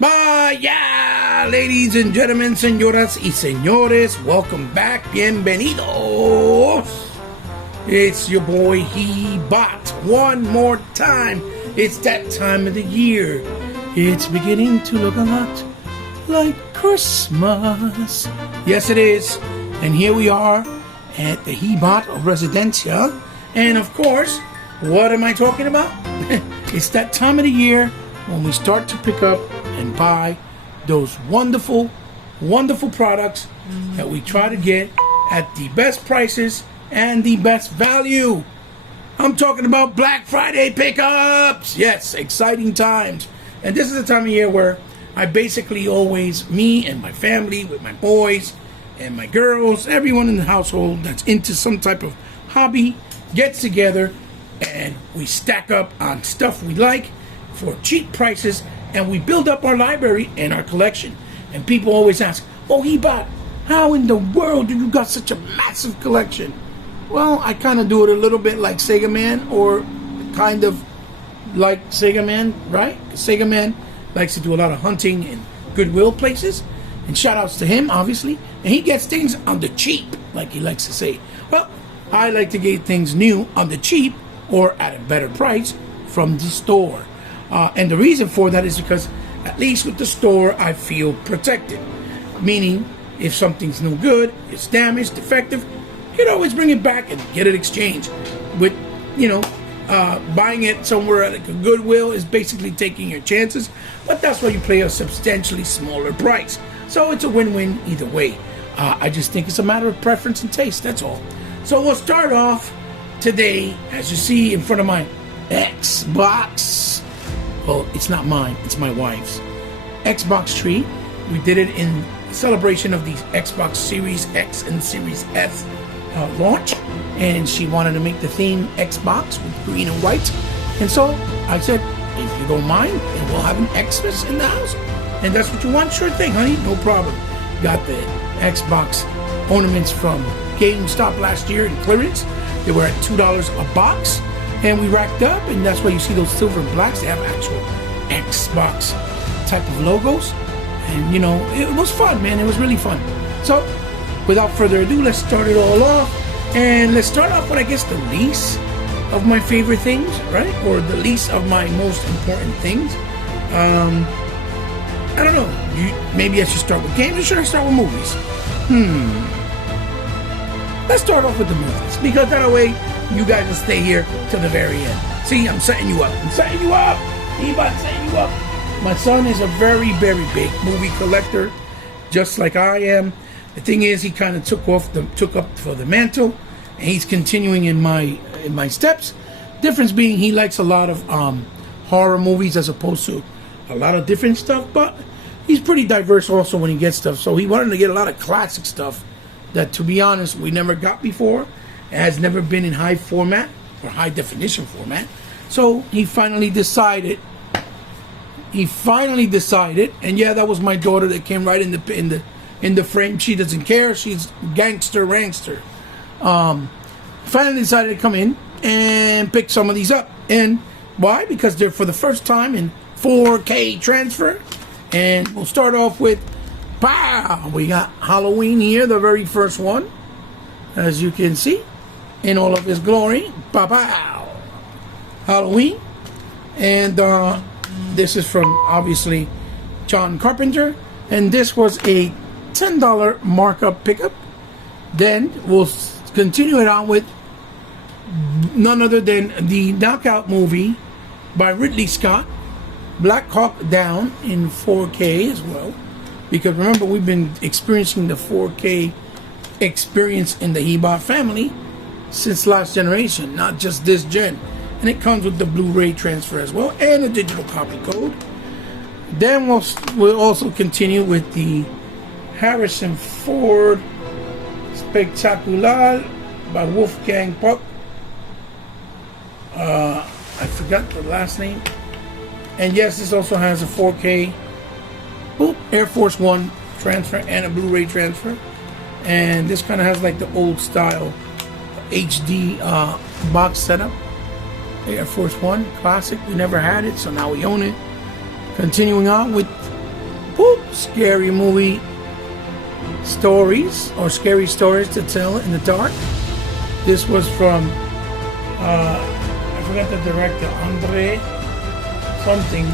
Vaya, ladies and gentlemen, señoras y señores, welcome back, bienvenidos. It's your boy He-Bot. One more time, it's that time of the year. It's beginning to look a lot like Christmas. Yes, it is. And here we are at the He-Bot Residencia. And of course, what am I talking about? It's that time of the year when we start to pick up and buy those wonderful, wonderful products that we try to get at the best prices and the best value. I'm talking about Black Friday pickups. Yes, exciting times. And this is the time of year where I basically always, me and my family, with my boys and my girls, everyone in the household that's into some type of hobby, gets together and we stack up on stuff we like for cheap prices, and we build up our library and our collection. And people always ask, oh, He-Bot, how in the world do you got such a massive collection? Well, I kind of do it a little bit like Sega Man, or kind of like Sega Man, right? Sega Man likes to do a lot of hunting in Goodwill places, and shout outs to him, obviously. And he gets things on the cheap, like he likes to say. Well, I like to get things new on the cheap, or at a better price from the store. And the reason for that is because, at least with the store, I feel protected. Meaning, if something's no good, it's damaged, defective, you can always bring it back and get it exchanged. With, buying it somewhere at a Goodwill is basically taking your chances, but that's why you pay a substantially smaller price. So it's a win-win either way. I just think it's a matter of preference and taste, that's all. So we'll start off today, as you see in front of my Xbox. Well, it's not mine, it's my wife's Xbox tree. We did it in celebration of the Xbox Series X and Series S launch, and she wanted to make the theme Xbox with green and white. And so I said, if you don't mind, and we'll have an Xmas in the house. And that's what you want? Sure thing, honey, no problem. Got the Xbox ornaments from GameStop last year in clearance. They were at $2 a box. And we racked up, and that's why you see those silver and blacks. They have actual Xbox type of logos. And, it was fun, man. It was really fun. So, without further ado, let's start it all off. And let's start off with, I guess, the least of my favorite things, right? Or the least of my most important things. I don't know. Maybe I should start with games, or should I start with movies? Let's start off with the movies, because that way you guys will stay here till the very end. See, I'm setting you up. He-Bot setting you up. My son is a very, very big movie collector, just like I am. The thing is, he kind of took up for the mantle, and he's continuing in my steps. Difference being, he likes a lot of horror movies as opposed to a lot of different stuff, but he's pretty diverse also when he gets stuff. So he wanted to get a lot of classic stuff that, to be honest, we never got before. It has never been in high format or high definition format. So he finally decided. And yeah, that was my daughter that came right in the frame. She doesn't care. She's gangster rangster. Finally decided to come in and pick some of these up. And why? Because they're for the first time in 4K transfer. And we'll start off with, we got Halloween here, the very first one, as you can see, in all of his glory. Halloween. And this is from, obviously, John Carpenter. And this was a $10 markup pickup. Then we'll continue it on with none other than the Knockout movie by Ridley Scott, Black Hawk Down, in 4K as well. Because remember, we've been experiencing the 4K experience in the He-Bot family since last generation, not just this gen. And it comes with the Blu-ray transfer as well, and a digital copy code. Then we'll also continue with the Harrison Ford Spectacular by Wolfgang Puck. I forgot the last name. And yes, this also has a 4K Air Force One transfer and a Blu-ray transfer. And this kind of has like the old style HD box setup. Air Force One classic. We never had it, so now we own it. Continuing on with scary movie stories, or scary stories to tell in the dark. This was from, I forgot the director, Andre something,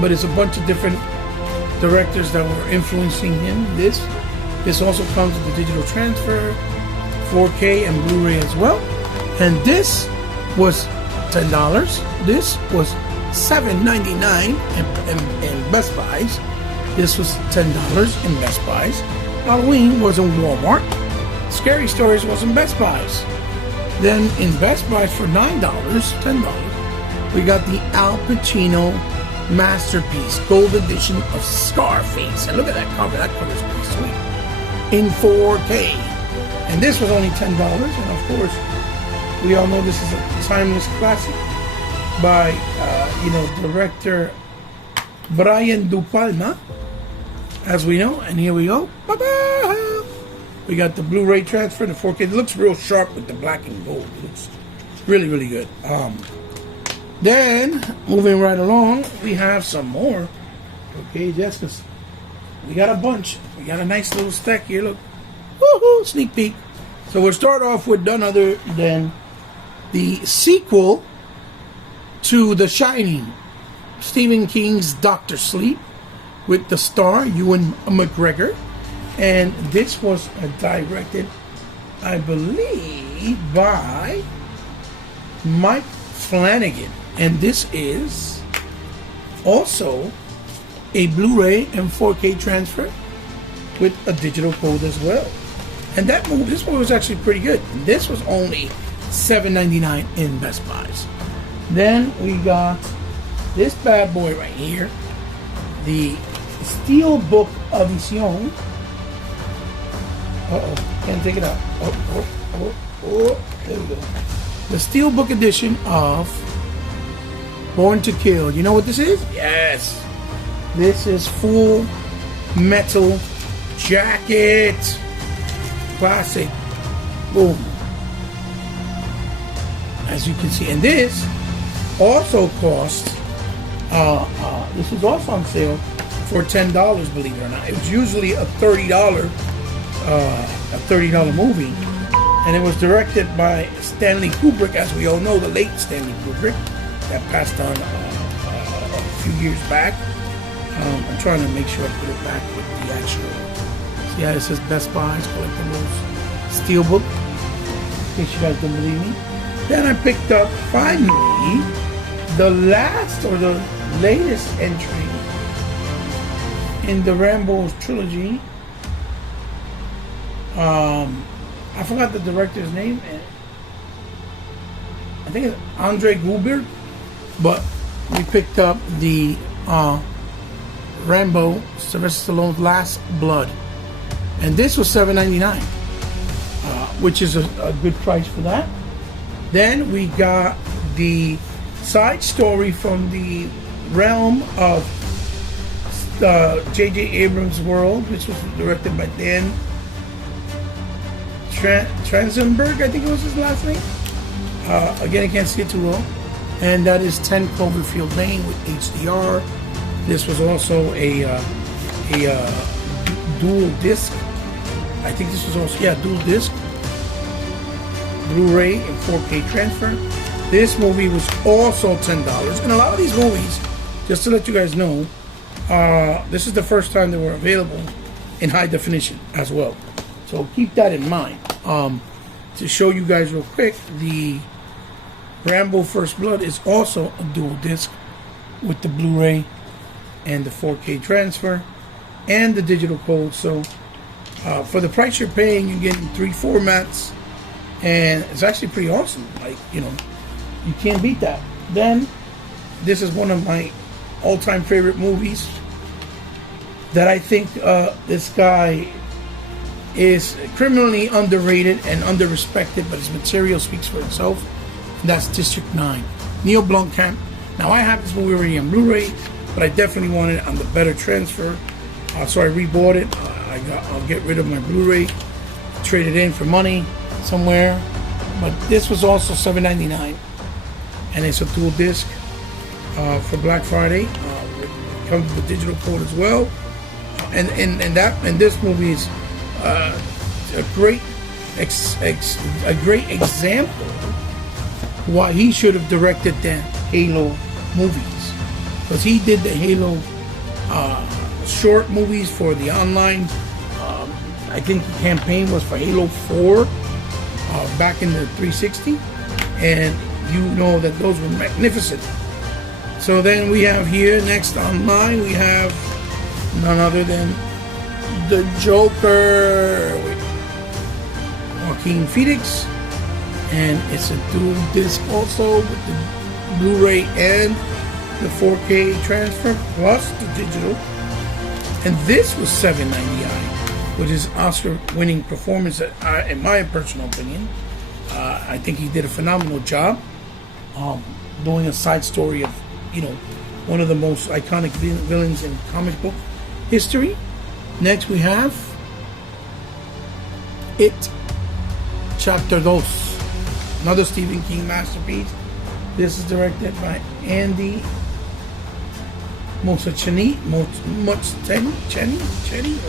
but it's a bunch of different directors that were influencing him. This also comes with the digital transfer, 4K and Blu-ray as well. And this was $10. This was $7.99 in Best Buys. This was $10 in Best Buys. Halloween was in Walmart. Scary Stories was in Best Buys. Then in Best Buys for $9, $10, we got the Al Pacino masterpiece, gold edition of Scarface. And look at that cover. That cover is pretty sweet. In 4K. And this was only $10. And of course, we all know this is a timeless classic by, director Brian De Palma, as we know. And here we go. Bye-bye. We got the Blu-ray transfer, the 4K. It looks real sharp with the black and gold. It looks really, really good. Then, moving right along, we have some more. Okay, Jessica, we got a bunch. We got a nice little stack here. Look. Woohoo! Sneak peek. So we'll start off with none other than the sequel to The Shining, Stephen King's Dr. Sleep, with the star Ewan McGregor. And this was directed, I believe, by Mike Flanagan. And this is also a Blu-ray and 4K transfer with a digital code as well. And this movie was actually pretty good. This was only $7.99 in Best Buys. Then we got this bad boy right here, the Steelbook Edition. Can't take it out. There we go. The Steelbook edition of Born to Kill. You know what this is? Yes. This is Full Metal Jacket. Classic. Boom. As you can see. And this also cost, this is also on sale for $10, believe it or not. It was usually a $30 movie. And it was directed by Stanley Kubrick, as we all know, the late Stanley Kubrick, that passed on a few years back. I'm trying to make sure I put it back with the actual. See how it says Best Buys Collectibles Steelbook, in case you guys don't believe me. Then I picked up, finally, the last or the latest entry in the Rambo trilogy. I forgot the director's name. I think it's Andre Goldberg. But we picked up the Rambo, Sylvester Stallone's Last Blood. And this was $7.99, which is a good price for that. Then we got the side story from the realm of J.J. Abrams' world, which was directed by Dan Trachtenberg, I think it was his last name. Again, I can't see it too well. And that is 10 Cloverfield Lane with HDR. This was also a dual disc. I think this was also, dual disc. Blu-ray and 4K transfer. This movie was also $10. And a lot of these movies, just to let you guys know, this is the first time they were available in high definition as well. So keep that in mind. To show you guys real quick, the Rambo First Blood is also a dual disc with the Blu-ray and the 4K transfer and the digital code. So for the price you're paying, you're getting 3 formats, and it's actually pretty awesome. Like, you can't beat that. Then this is one of my all-time favorite movies that I think this guy is criminally underrated and underrespected, but his material speaks for itself. And that's District 9. Neil Blomkamp. Now, I have this movie already on Blu-ray, but I definitely want it on the better transfer. So I rebought it. I'll get rid of my Blu-ray, trade it in for money somewhere. But this was also $7.99, and it's a dual disc for Black Friday. comes with the digital code as well. And this movie is a great example why he should have directed the Halo movies, because he did the Halo short movies for the online. I think the campaign was for Halo 4 back in the 360, and you know that those were magnificent. So then we have here next online, we have none other than the Joker with Joaquin Phoenix, and it's a dual disc also with the Blu-ray and the 4K transfer plus the digital. And this was $7.99, with his Oscar-winning performance. In my personal opinion, I think he did a phenomenal job doing a side story of, one of the most iconic villains in comic book history. Next we have It Chapter 2, another Stephen King masterpiece. This is directed by Andy Muschietti or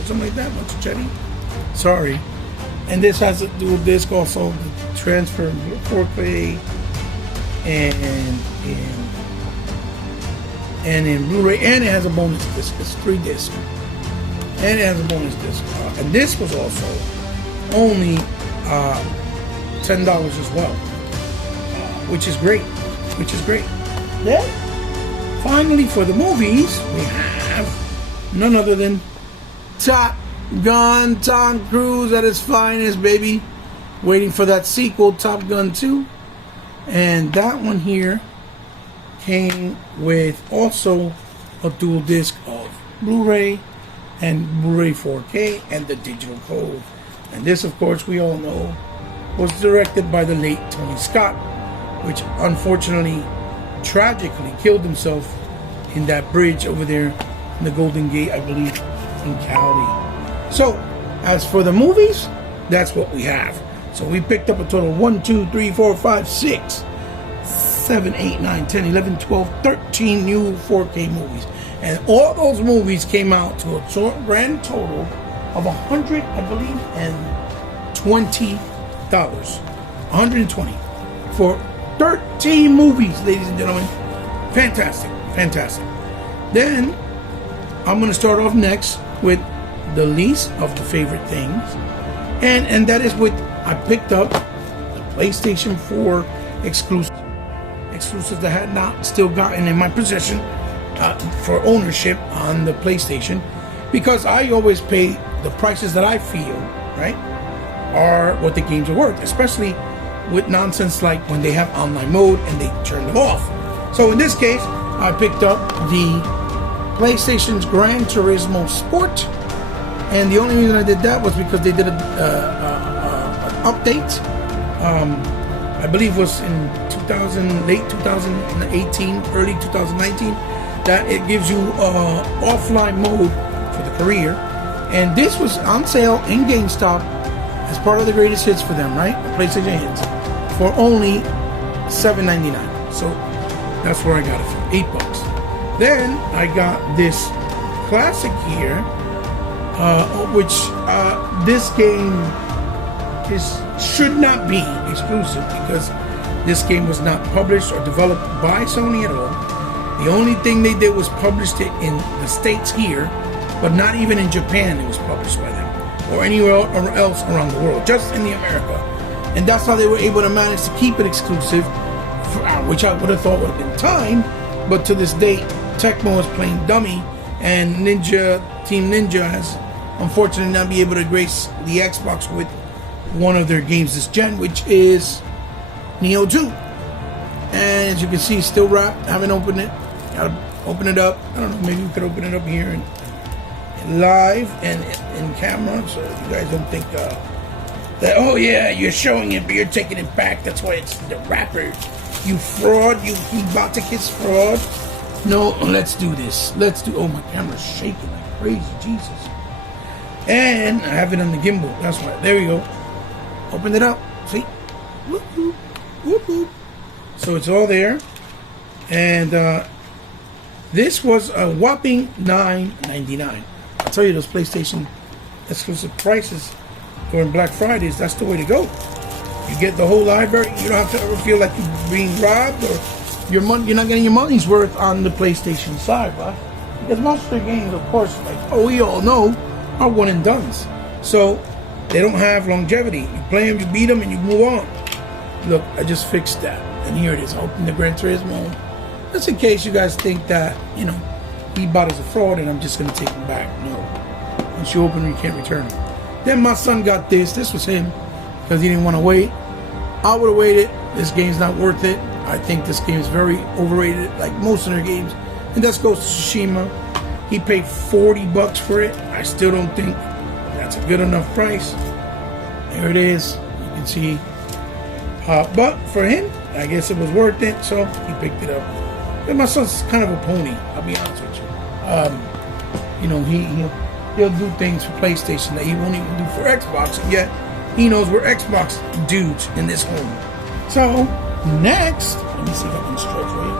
something like that. Muschietti. Sorry. And this has a dual disc also, the transfer 4K and in Blu-ray, and it has a bonus disc. It's 3 discs, and it has a bonus disc. And this was also only $10 as well, which is great. Then, finally, for the movies, we have none other than Top Gun, Tom Cruise at his finest, baby. Waiting for that sequel, Top Gun 2. And that one here came with also a dual disc of Blu-ray and Blu-ray 4K and the digital code. And this, of course, we all know, was directed by the late Tony Scott, which unfortunately, tragically killed himself in that bridge over there in the Golden Gate, I believe, in Cali. So, as for the movies, that's what we have. So we picked up a total of 1, 2, 3, 4, 5, 6, 7, 8, 9, 10, 11, 12, 13 new 4K movies. And all those movies came out to a grand total of $100, I believe, and $20. $120 for 13 movies, ladies and gentlemen. Fantastic. Then I'm going to start off next with the least of the favorite things, and that is with, I picked up the PlayStation 4 exclusives that I had not still gotten in my possession for ownership on the PlayStation, because I always pay the prices that I feel, right, are what the games are worth, especially with nonsense like when they have online mode and they turn them off. So in this case, I picked up the PlayStation's Gran Turismo Sport, and the only reason I did that was because they did an update. I believe was in late 2018, early 2019, that it gives you offline mode for the career, and this was on sale in GameStop as part of the greatest hits for them, right? The PlayStation hits for only $7.99. So that's where I got it from, $8. Then I got this classic here, which this game should not be exclusive, because this game was not published or developed by Sony at all. The only thing they did was published it in the States here, but not even in Japan it was published by them, or anywhere else around the world, just in the America. And that's how they were able to manage to keep it exclusive, which I would have thought would have been time, but to this date, Tecmo is playing dummy, and Team Ninja has unfortunately not be able to grace the Xbox with one of their games this gen, which is Nioh 2. And as you can see, still wrapped, haven't opened it. Gotta open it up. I don't know, maybe we could open it up here and live and in camera, so you guys don't think that, oh yeah, you're showing it but you're taking it back, that's why it's the wrapper. You fraud, you Boticus fraud. No, let's do this. Oh, my camera's shaking like crazy, Jesus. And I have it on the gimbal, that's why. There we go. Open it up. See? Whoop, whoop, whoop, whoop. So it's all there. And This was a whopping $9.99. I'll tell you, those PlayStation exclusive prices during Black Fridays, that's the way to go. You get the whole library. You don't have to ever feel like you're being robbed or you're not getting your money's worth on the PlayStation side, right? Because most of their games, of course, like we all know, are one and dones. So they don't have longevity. You play them, you beat them, and you move on. Look, I just fixed that. And here it is. I opened the Gran Turismo. Just in case you guys think that, eBot is a fraud and I'm just going to take them back. No. Once you open them, you can't return them. Then my son got this. This was him because he didn't want to wait. I would have waited. This game's not worth it. I think this game is very overrated, like most of their games. And that's Ghost of Tsushima. He paid $40 for it. I still don't think that's a good enough price. There it is. You can see. But for him, I guess it was worth it, so he picked it up. And my son's kind of a pony, I'll be honest with you. He'll do things for PlayStation that he won't even do for Xbox, and yet he knows we're Xbox dudes in this home. So, next, let me see if I can stretch right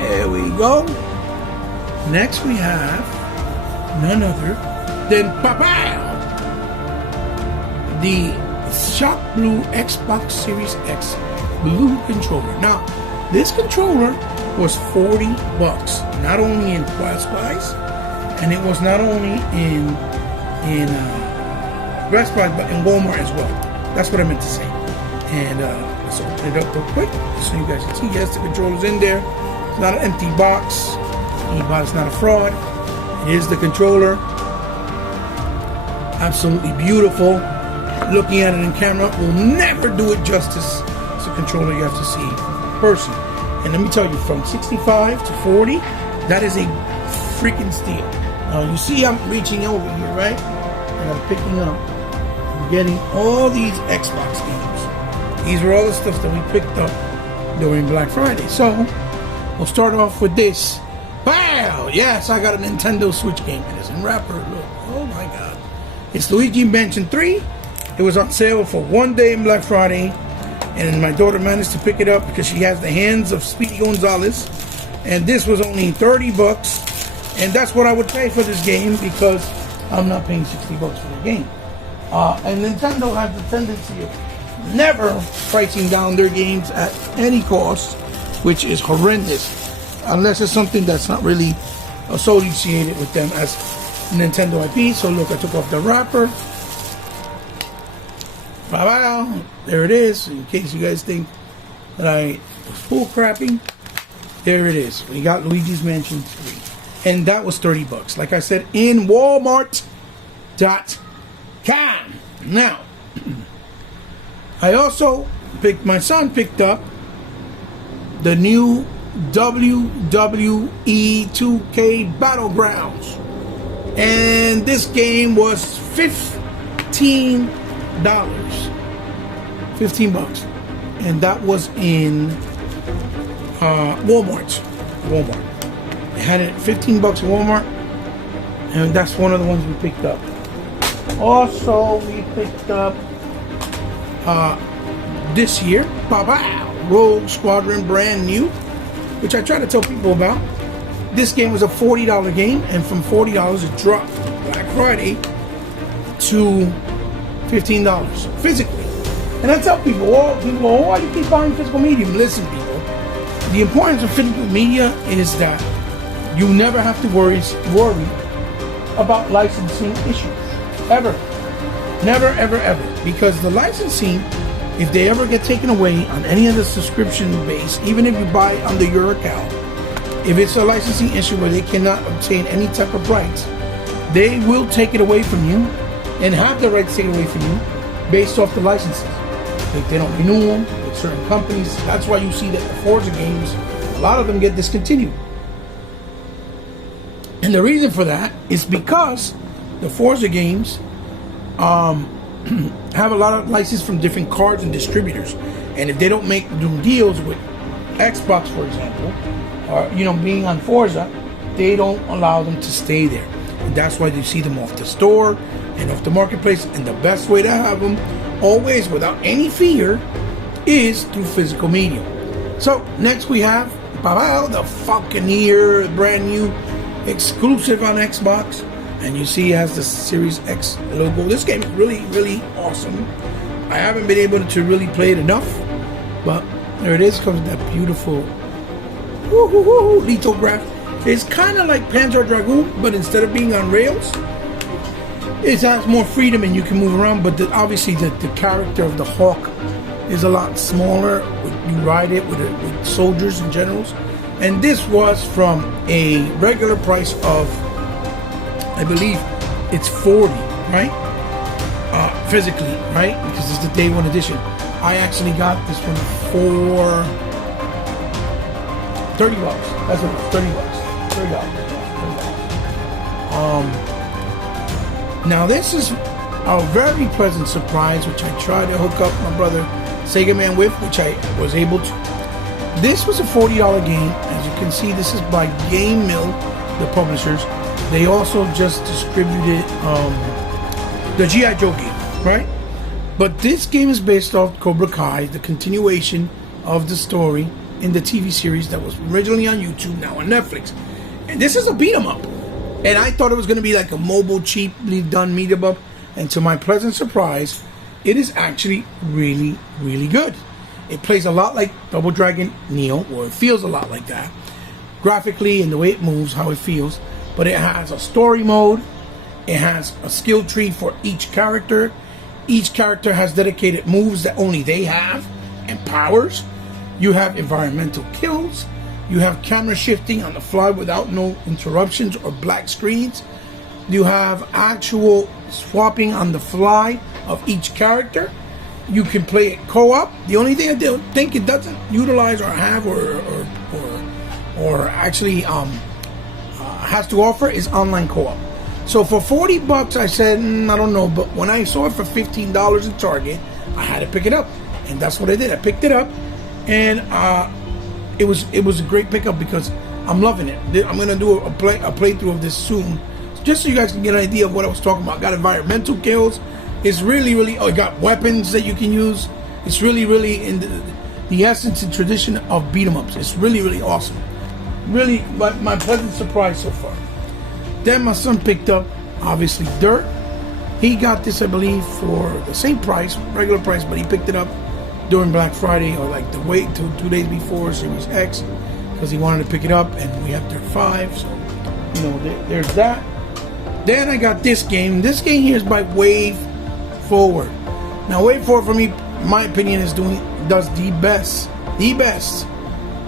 here. There we go. Next we have none other than the Shock Blue Xbox Series X Blue controller. Now, this controller was $40, not only in Best Buys, and it was not only in Best Buy, but in Walmart as well. That's what I meant to say. And let's open it up real quick so you guys can see. Yes, the controller's in there. It's not an empty box. eBot is not a fraud. It is the controller. Absolutely beautiful. Looking at it in camera will never do it justice. It's a controller you have to see in person. And let me tell you, from 65 to 40, that is a freaking steal. Now you see I'm reaching over here, right? And I'm picking up. I'm getting all these Xbox games. These are all the stuff that we picked up during Black Friday. So we'll start off with this. Wow! Yes, I got a Nintendo Switch game. It is in wrapper. Look. Oh my God. It's Luigi Mansion 3. It was on sale for one day in Black Friday, and my daughter managed to pick it up because she has the hands of Speedy Gonzalez, and this was only $30, and that's what I would pay for this game because I'm not paying $60 for the game. And Nintendo has the tendency of never pricing down their games at any cost, which is horrendous, unless it's something that's not really associated with them as Nintendo IP. So look, I took off the wrapper. Wow, there it is. In case you guys think that I was full crapping, there it is. We got Luigi's Mansion 3. And that was $30. Like I said, in Walmart.com. Now, I also my son picked up the new WWE 2K Battlegrounds. And this game was $15. $15, and that was in Walmart. They had it $15 at Walmart, and that's one of the ones we picked up. Also, we picked up this year, Rogue Squadron, brand new, which I try to tell people about. This game was a $40 game, and from $40 it dropped Black Friday to $15 physically. And I tell people, why do you keep buying physical media? Listen, people, the importance of physical media is that you never have to worry about licensing issues. Ever. Never, ever, ever. Because the licensing, if they ever get taken away on any of the subscription base, even if you buy under your account, if it's a licensing issue where they cannot obtain any type of rights, they will take it away from you and have the right to take it away from you based off the licenses. If they don't renew them with certain companies, that's why you see that the Forza games, a lot of them get discontinued. And the reason for that is because the Forza games have a lot of license from different cards and distributors. And if they don't make new deals with Xbox, for example, or being on Forza, they don't allow them to stay there. And that's why you see them off the store and off the marketplace. And the best way to have them, always without any fear, is through physical media. So next we have the Falconeer, brand new, exclusive on Xbox. And you see it has the Series X logo. This game is really, really awesome. I haven't been able to really play it enough, but there it is. Comes with that beautiful lithograph. It's kind of like Panzer Dragoon, but instead of being on rails, it has more freedom and you can move around. But obviously, the character of the Hawk is a lot smaller. You ride it with soldiers and generals. And this was from a regular price of, I believe it's 40, right? Physically, right? Because it's the day one edition. I actually got this one for $30. That's what it was, $30. Now this is a very pleasant surprise, which I tried to hook up my brother Sega Man with, which I was able to. This was a $40 game. As you can see, this is by Game Mill, the publishers. They also just distributed the G.I. Joe game, right? But this game is based off Cobra Kai, the continuation of the story in the TV series that was originally on YouTube, now on Netflix. And this is a beat 'em up. And I thought it was going to be like a mobile, cheaply done beat 'em up. And to my pleasant surprise, it is actually really, really good. It plays a lot like Double Dragon Neo, or it feels a lot like that. Graphically and the way it moves, how it feels. But it has a story mode. It has a skill tree for each character. Each character has dedicated moves that only they have and powers. You have environmental kills. You have camera shifting on the fly without no interruptions or black screens. You have actual swapping on the fly of each character. You can play it co-op. The only thing I don't think it doesn't utilize or have or actually has to offer is online co-op. So for $40, I said, I don't know. But when I saw it for $15 at Target, I had to pick it up, and that's what I did. I picked it up, and it was a great pickup because I'm loving it. I'm gonna do a playthrough of this soon, just so you guys can get an idea of what I was talking about. Got environmental kills. It's really, really. Oh, it got weapons that you can use. It's really, really in the essence and tradition of beat 'em ups. It's really, really awesome. Really, my pleasant surprise so far. Then my son picked up, obviously, Dirt. He got this, I believe, for the same price, regular price, but he picked it up during Black Friday, or like the wait till 2 days before Series X, because he wanted to pick it up, and we have Dirt 5, so, you know, there's that. Then I got this game. This game here is by Wave Forward. Now, Wave Forward, for me, my opinion, does the best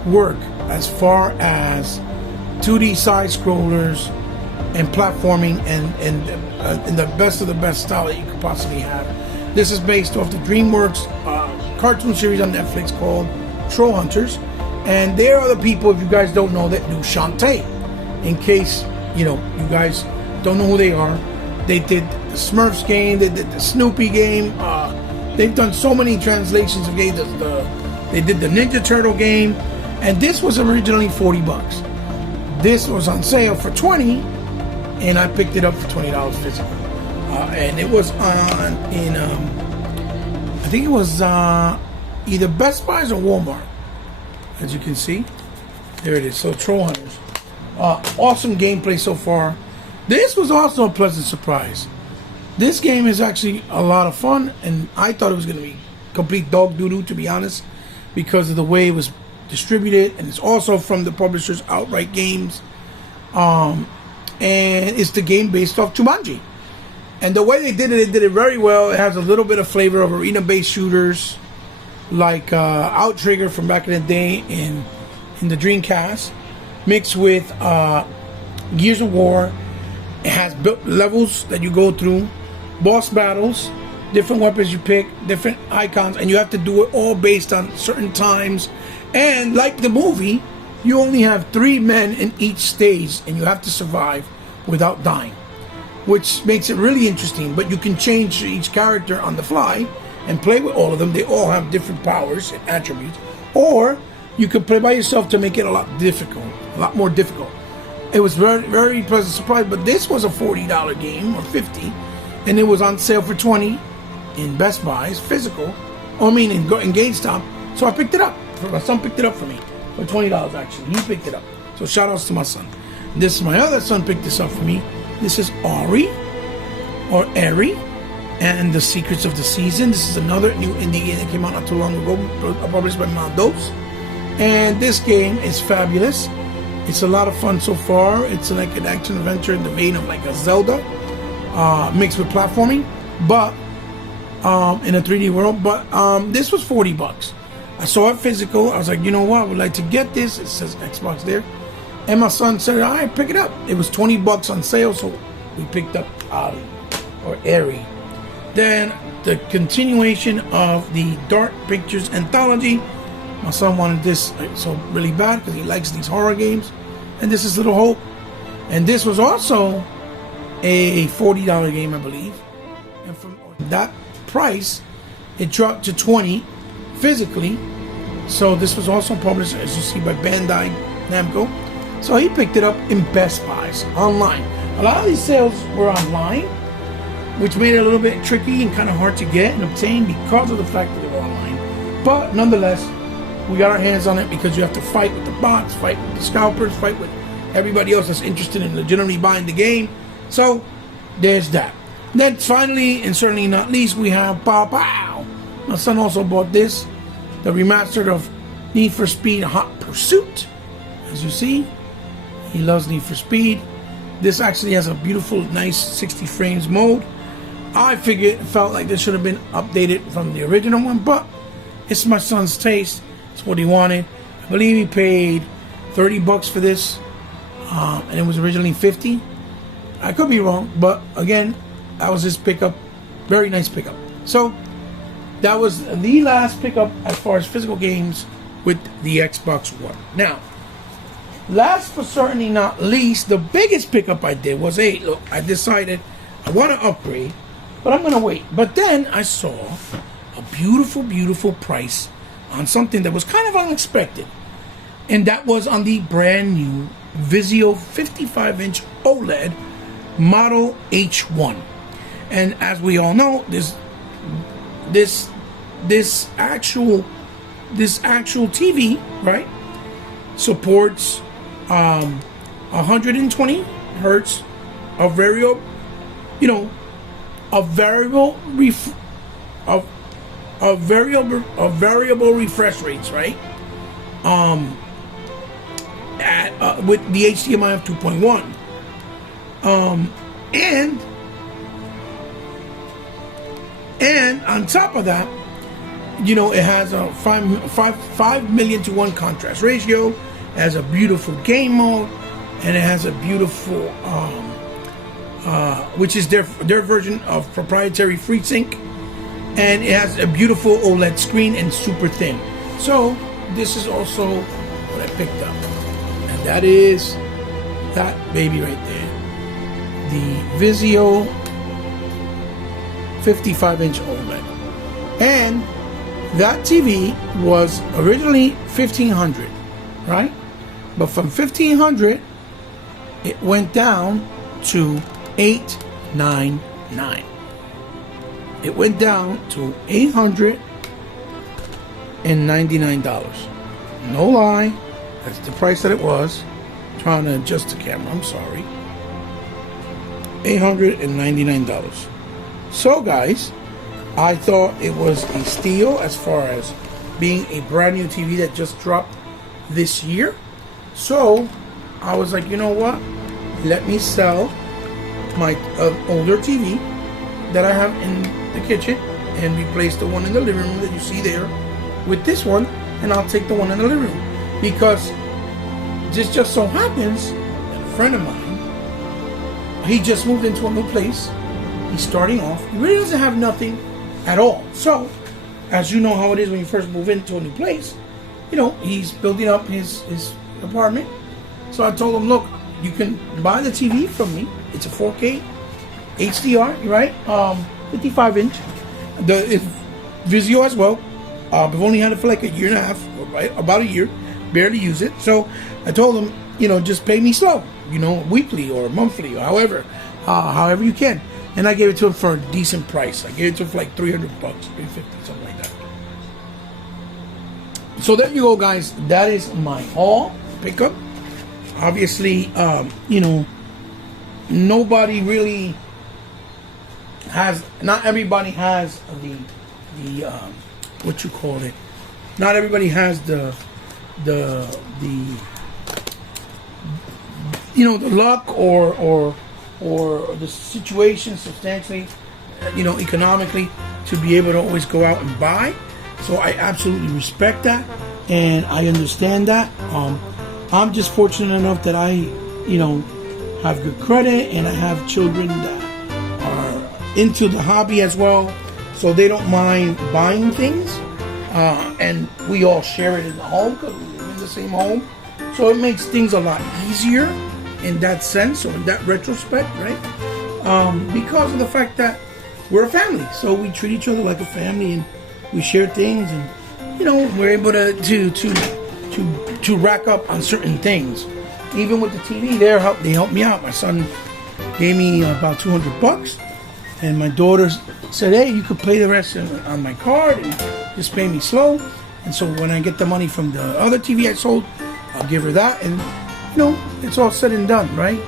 work as far as 2D side scrollers and platforming and the best of the best style that you could possibly have. This is based off the DreamWorks cartoon series on Netflix called Troll Hunters, and they are the people, if you guys don't know, that do Shantae. In case you guys don't know who they are, they did the Smurfs game, they did the Snoopy game. They've done so many translations of games. They did the Ninja Turtle game, and this was originally $40. This was on sale for $20. And I picked it up for $20 physical, and it was on in I think it was either Best Buy or Walmart. As you can see, there it is. So Troll Hunters, awesome gameplay so far. This was also a pleasant surprise. This game is actually a lot of fun, and I thought it was going to be complete dog doo-doo, to be honest, because of the way it was distributed, and it's also from the publishers Outright Games. And it's the game based off Jumanji. And the way they did it very well. It has a little bit of flavor of arena-based shooters, like Outrigger from back in the day in the Dreamcast, mixed with Gears of War. It has built levels that you go through, boss battles, different weapons you pick, different icons, and you have to do it all based on certain times. And like the movie, you only have 3 men in each stage, and you have to survive without dying, which makes it really interesting. But you can change each character on the fly and play with all of them. They all have different powers and attributes. Or you can play by yourself to make it a lot more difficult. It was very, very pleasant surprise. But this was a $40 game, or $50, and it was on sale for $20 in Best Buy's physical. In GameStop. So I picked it up. My son picked it up for me. for $20 actually. He picked it up. So shout outs to my son. This is my other son picked this up for me. This is Ori and the Secrets of the Season. This is another new indie game that came out not too long ago, published by Maldos. And this game is fabulous. It's a lot of fun so far. It's like an action adventure in the vein of like a Zelda, mixed with platforming, but in a 3D world. But this was $40. I saw it physical. I was like, you know what? I would like to get this. It says Xbox there. And my son said, all right, pick it up. It was $20 on sale, so we picked up Eri. Then the continuation of the Dark Pictures anthology. My son wanted this so really bad because he likes these horror games. And this is Little Hope. And this was also a $40 game, I believe. And from that price, it dropped to $20 physically. So this was also published, as you see, by Bandai Namco. So he picked it up in Best Buys online. A lot of these sales were online, which made it a little bit tricky and kind of hard to get and obtain because of the fact that they were online. But nonetheless, we got our hands on it because you have to fight with the bots, fight with the scalpers, fight with everybody else that's interested in legitimately buying the game. So there's that. Then finally, and certainly not least, we have Pow Pow. My son also bought this, the remastered of Need for Speed Hot Pursuit. As you see, he loves Need for Speed. This actually has a beautiful, nice 60 frames mode. I felt like this should have been updated from the original one, but it's my son's taste. It's what he wanted. I believe he paid $30 for this, and it was originally $50. I could be wrong, but again, that was his pickup. Very nice pickup. So that was the last pickup as far as physical games with the Xbox One. Now, last but certainly not least, the biggest pickup I did was look, I decided I want to upgrade, but I'm going to wait. But then I saw a beautiful, beautiful price on something that was kind of unexpected. And that was on the brand new Vizio 55-inch OLED Model H1. And as we all know, this actual TV, right, supports 120 hertz of variable refresh rates, right? With the HDMI of 2.1, and on top of that, it has a 5 million to 1 contrast ratio. It has a beautiful game mode, and it has a beautiful, which is their version of proprietary FreeSync, and it has a beautiful OLED screen and super thin. So this is also what I picked up, and that is that baby right there, the Vizio 55-inch OLED. And that TV was originally $1,500, right? But from $1,500, it went down to $899. It went down to $899. No lie, that's the price that it was. I'm trying to adjust the camera, I'm sorry. $899. So guys, I thought it was a steal as far as being a brand new TV that just dropped this year. So I was like, you know what? Let me sell my older TV that I have in the kitchen and replace the one in the living room that you see there with this one, and I'll take the one in the living room, because this just so happens that a friend of mine, he just moved into a new place. He's starting off. He really doesn't have nothing at all. So, as you know how it is when you first move into a new place, he's building up his apartment. So I told him, look, you can buy the TV from me. It's a 4K HDR, right? 55-inch. It's Vizio as well. I've only had it for like a year and a half, right? About a year. Barely use it. So I told him, just pay me slow, weekly or monthly or however you can. And I gave it to him for a decent price. I gave it to him for like $300, $350, something like that. So there you go, guys. That is my haul pickup. Obviously, you know, nobody really has. Not everybody has the what you call it. Not everybody has the you know, the luck or the situation substantially, you know, economically, to be able to always go out and buy. So I absolutely respect that, and I understand that. I'm just fortunate enough that I, you know, have good credit, and I have children that are into the hobby as well, so they don't mind buying things. And we all share it in the home because we live in the same home, so it makes things a lot easier in that sense, or in that retrospect, right? Because of the fact that we're a family, so we treat each other like a family, and we share things, and you know, we're able to rack up on certain things. Even with the TV, they helped me out. My son gave me about $200, and my daughter said, "Hey, you could pay the rest on my card and just pay me slow." And so when I get the money from the other TV I sold, I'll give her that, and you know, it's all said and done, right?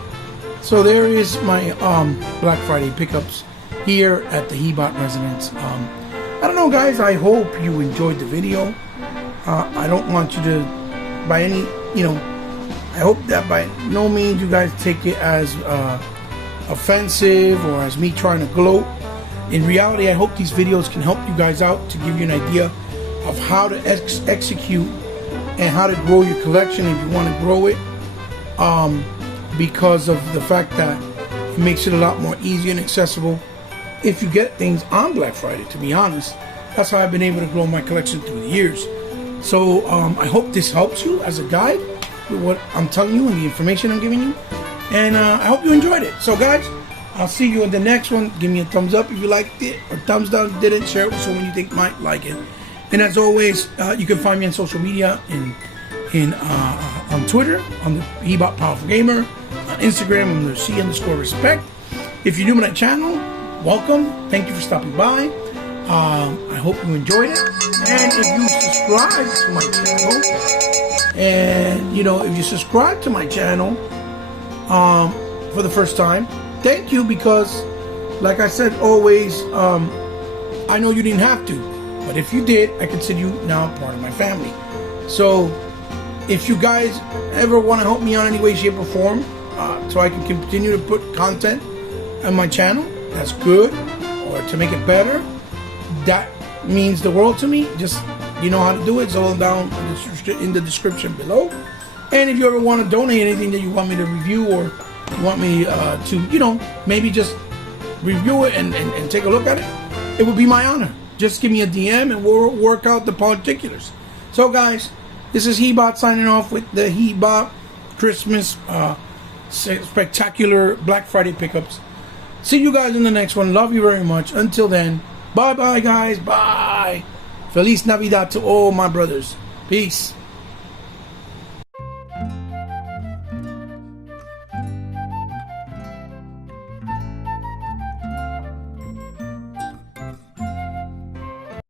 So there is my Black Friday pickups here at the He-Bot residence. I don't know, guys. I hope you enjoyed the video. I don't want you to, by any, you know, I hope that by no means you guys take it as offensive or as me trying to gloat. In reality, I hope these videos can help you guys out to give you an idea of how to execute and how to grow your collection if you want to grow it. Because of the fact that it makes it a lot more easy and accessible if you get things on Black Friday, to be honest. That's how I've been able to grow my collection through the years. So I hope this helps you as a guide with what I'm telling you and the information I'm giving you. And I hope you enjoyed it. So guys, I'll see you in the next one. Give me a thumbs up if you liked it, or thumbs down if you didn't. Share it with someone you think might like it. And as always, you can find me on social media on Twitter, on the He-Bot Powerful Gamer, on Instagram, on the C_respect. If you're new to my channel, welcome. Thank you for stopping by. I hope you enjoyed it. And if you subscribe to my channel, and you know, if you subscribe to my channel for the first time, thank you, because like I said always, I know you didn't have to, but if you did, I consider you now part of my family. So if you guys ever want to help me on any way, shape, or form, so I can continue to put content on my channel, that's good, or to make it better, that means the world to me. Just, you know how to do it. It's all down in the description below. And if you ever want to donate anything that you want me to review, or you want me to, you know, maybe just review it and take a look at it, it would be my honor. Just give me a DM and we'll work out the particulars. So guys, this is He-Bot signing off with the He-Bot Christmas spectacular Black Friday pickups. See you guys in the next one. Love you very much. Until then, bye bye guys. Bye. Feliz Navidad to all my brothers. Peace.